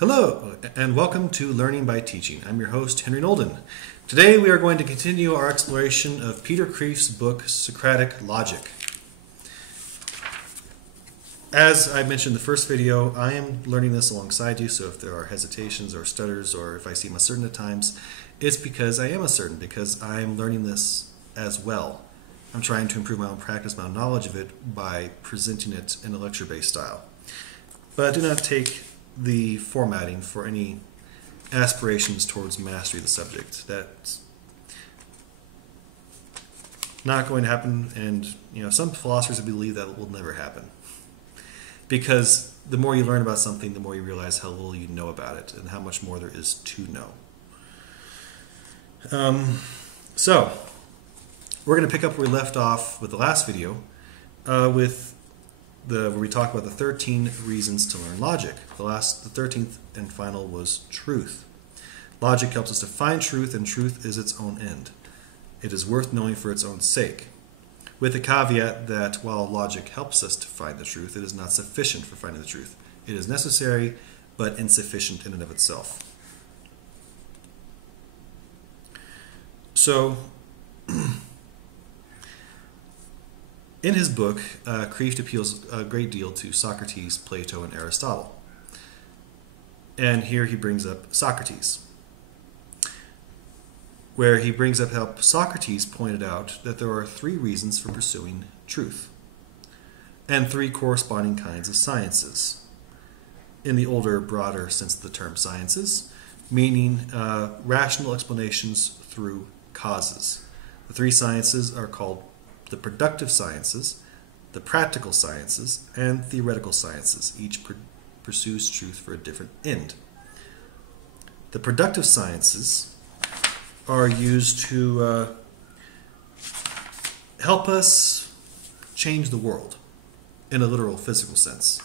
Hello, and welcome to Learning by Teaching. I'm your host, Henry Nolden. Today we are going to continue our exploration of Peter Kreeft's book, Socratic Logic. As I mentioned in the first video, I am learning this alongside you, so if there are hesitations or stutters or if I seem uncertain at times, it's because I am uncertain, because I'm learning this as well. I'm trying to improve my own practice, my own knowledge of it by presenting it in a lecture-based style. But do not take the formatting for any aspirations towards mastery of the subject. That's not going to happen, and some philosophers believe that will never happen. Because the more you learn about something, the more you realize how little you know about it and how much more there is to know. So, we're going to pick up where we left off with the last video, where we talked about the 13 reasons to learn logic. The 13th and final was truth. Logic helps us to find truth, and truth is its own end. It is worth knowing for its own sake, with the caveat that while logic helps us to find the truth, it is not sufficient for finding the truth. It is necessary, but insufficient in and of itself. So, in his book, Kreeft appeals a great deal to Socrates, Plato, and Aristotle. And here he brings up Socrates, where he brings up how Socrates pointed out that there are 3 reasons for pursuing truth, and 3 corresponding kinds of sciences. In the older, broader sense of the term sciences, meaning rational explanations through causes. The 3 sciences are called the productive sciences, the practical sciences, and theoretical sciences. Each pursues truth for a different end. The productive sciences are used to help us change the world in a literal physical sense.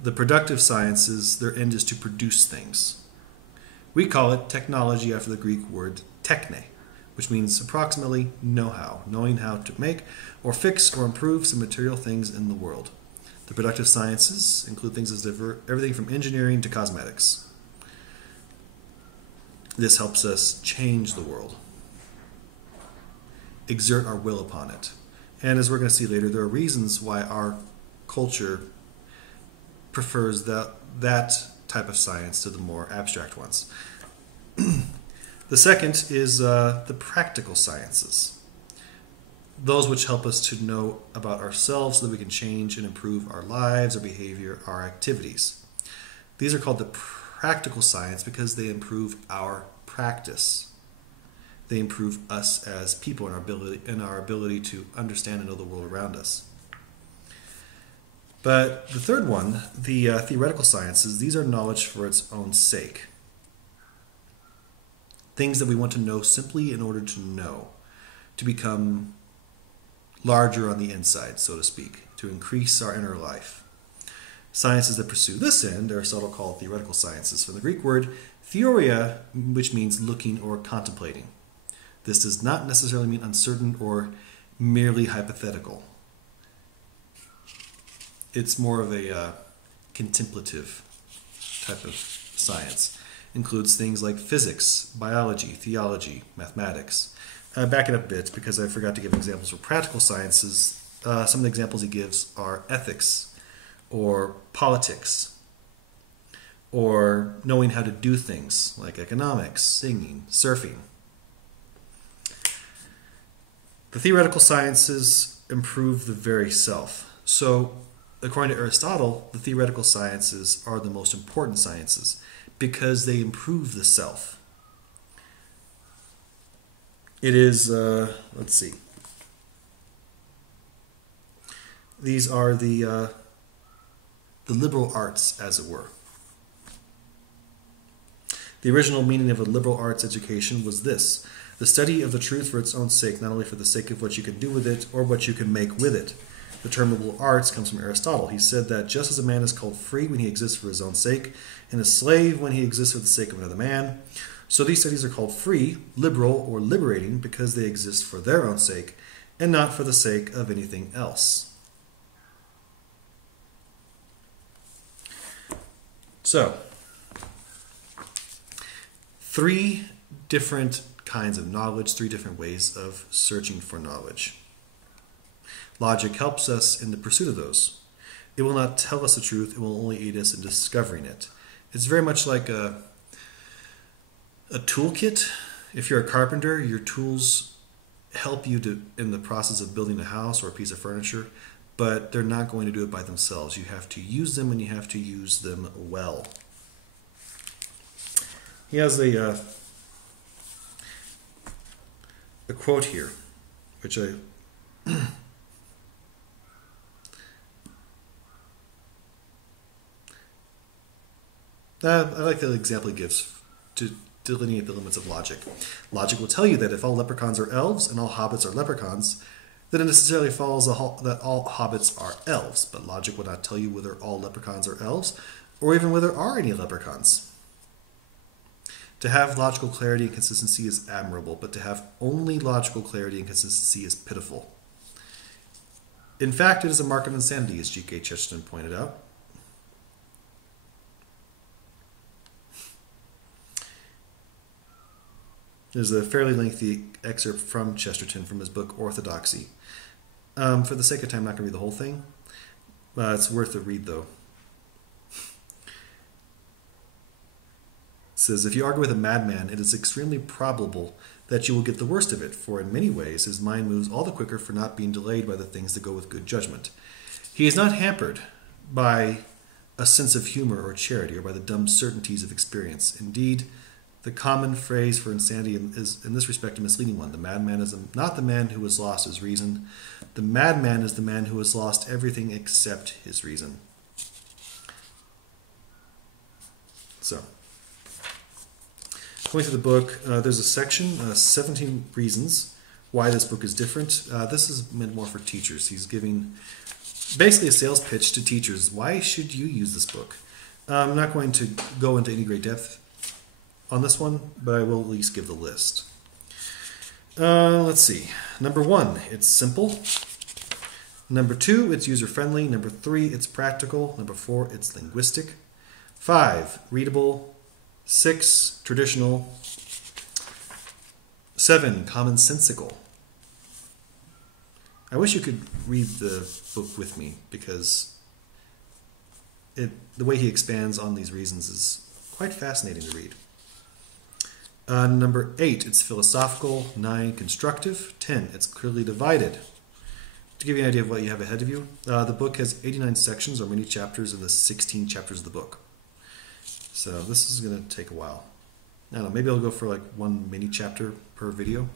The productive sciences, their end is to produce things. We call it technology after the Greek word techne, which means approximately know-how, knowing how to make or fix or improve some material things in the world. The productive sciences include things as everything from engineering to cosmetics. This helps us change the world, exert our will upon it. And as we're going to see later, there are reasons why our culture prefers that type of science to the more abstract ones. The second is the practical sciences, those which help us to know about ourselves so that we can change and improve our lives, our behavior, our activities. These are called the practical science because they improve our practice. They improve us as people and our ability to understand and know the world around us. But the third one, the theoretical sciences, these are knowledge for its own sake. Things that we want to know simply in order to know, to become larger on the inside, so to speak, to increase our inner life. Sciences that pursue this end, Aristotle called theoretical sciences, from the Greek word theoria, which means looking or contemplating. This does not necessarily mean uncertain or merely hypothetical. It's more of a contemplative type of science. Includes things like physics, biology, theology, mathematics. Back it up a bit because I forgot to give examples for practical sciences. Some of the examples he gives are ethics, or politics, or knowing how to do things like economics, singing, surfing. The theoretical sciences improve the very self. So, according to Aristotle, the theoretical sciences are the most important sciences, because they improve the self. It is, let's see. These are the liberal arts, as it were. The original meaning of a liberal arts education was this: the study of the truth for its own sake, not only for the sake of what you can do with it or what you can make with it. The term liberal arts comes from Aristotle. He said that just as a man is called free when he exists for his own sake, and a slave when he exists for the sake of another man, so these studies are called free, liberal, or liberating because they exist for their own sake and not for the sake of anything else. So, three different kinds of knowledge, three different ways of searching for knowledge. Logic helps us in the pursuit of those. It will not tell us the truth, it will only aid us in discovering it. It's very much like a toolkit. If you're a carpenter, your tools help you in the process of building a house or a piece of furniture, but they're not going to do it by themselves. You have to use them, and you have to use them well. He has a quote here, which I like the example he gives to delineate the limits of logic. Logic will tell you that if all leprechauns are elves and all hobbits are leprechauns, then it necessarily follows that all hobbits are elves. But logic will not tell you whether all leprechauns are elves, or even whether there are any leprechauns. To have logical clarity and consistency is admirable, but to have only logical clarity and consistency is pitiful. In fact, it is a mark of insanity, as G.K. Chesterton pointed out. There's a fairly lengthy excerpt from Chesterton from his book Orthodoxy. For the sake of time, I'm not going to read the whole thing. It's worth a read, though. It says, if you argue with a madman, it is extremely probable that you will get the worst of it, for in many ways his mind moves all the quicker for not being delayed by the things that go with good judgment. He is not hampered by a sense of humor or charity, or by the dumb certainties of experience. Indeed, the common phrase for insanity is, in this respect, a misleading one. The madman is not the man who has lost his reason. The madman is the man who has lost everything except his reason. So, going through the book, there's a section, 17 reasons why this book is different. This is meant more for teachers. He's giving basically a sales pitch to teachers. Why should you use this book? I'm not going to go into any great depth on this one, but I will at least give the list. Let's see. Number 1, it's simple. Number 2, it's user-friendly. Number 3, it's practical. Number 4, it's linguistic. 5, readable. 6, traditional. 7, commonsensical. I wish you could read the book with me, because the way he expands on these reasons is quite fascinating to read. Number 8, it's philosophical. 9, constructive. 10, it's clearly divided. To give you an idea of what you have ahead of you, the book has 89 sections or mini chapters in the 16 chapters of the book. So this is going to take a while. I don't know, maybe I'll go for like one mini chapter per video.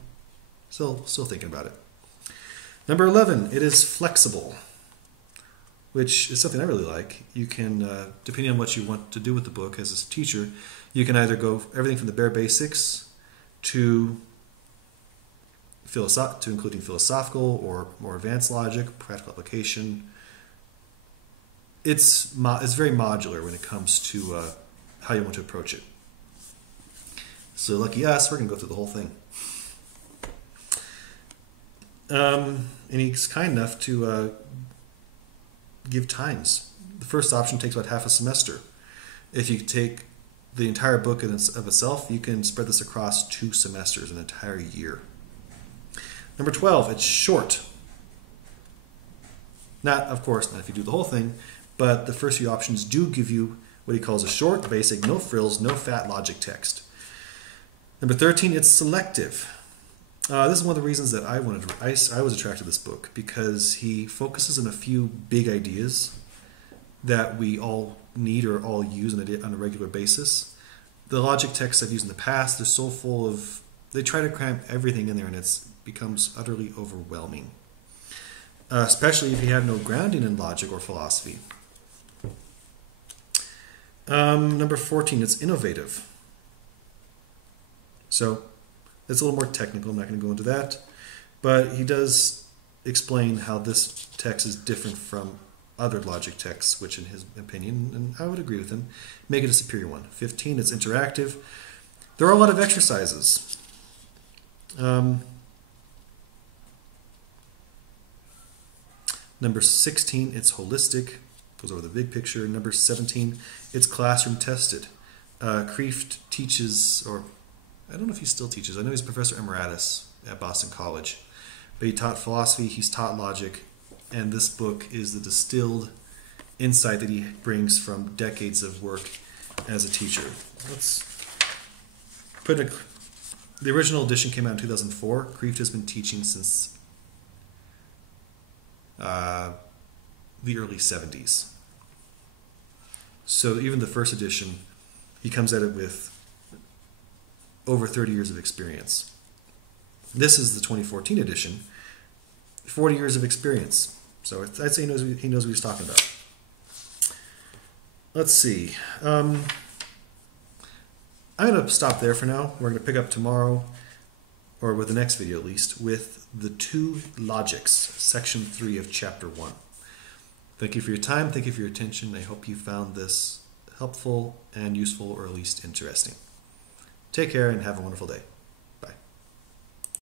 Still thinking about it. Number 11, it is flexible, which is something I really like. You can, depending on what you want to do with the book as a teacher, you can either go everything from the bare basics to including philosophical or more advanced logic, practical application. It's very modular when it comes to how you want to approach it. So lucky us, we're going to go through the whole thing. And he's kind enough to give times. The first option takes about half a semester. If you take the entire book of itself, you can spread this across 2 semesters, an entire year. Number 12, it's short. Of course, not if you do the whole thing, but the first few options do give you what he calls a short, basic, no frills, no fat logic text. Number 13, it's selective. This is one of the reasons that I was attracted to this book, because he focuses on a few big ideas that we all need or all use on a regular basis. The logic texts I've used in the past, they're so full of, they try to cram everything in there, and it becomes utterly overwhelming. Especially if you have no grounding in logic or philosophy. Number 14, it's innovative. So, it's a little more technical, I'm not going to go into that. But he does explain how this text is different from other logic texts, which in his opinion, and I would agree with him, make it a superior one. 15, it's interactive. There are a lot of exercises. Number 16, it's holistic. Goes over the big picture. Number 17, it's classroom tested. Kreeft teaches, or I don't know if he still teaches. I know he's Professor Emeritus at Boston College. But he taught philosophy, he's taught logic, and this book is the distilled insight that he brings from decades of work as a teacher. Let's put the original edition came out in 2004. Kreeft has been teaching since the early 70s. So even the first edition, he comes at it with over 30 years of experience. This is the 2014 edition, 40 years of experience. So I'd say he knows what he's talking about. Let's see. I'm going to stop there for now. We're going to pick up tomorrow, or with the next video at least, with the two logics, section 3 of chapter 1. Thank you for your time. Thank you for your attention. I hope you found this helpful and useful, or at least interesting. Take care and have a wonderful day.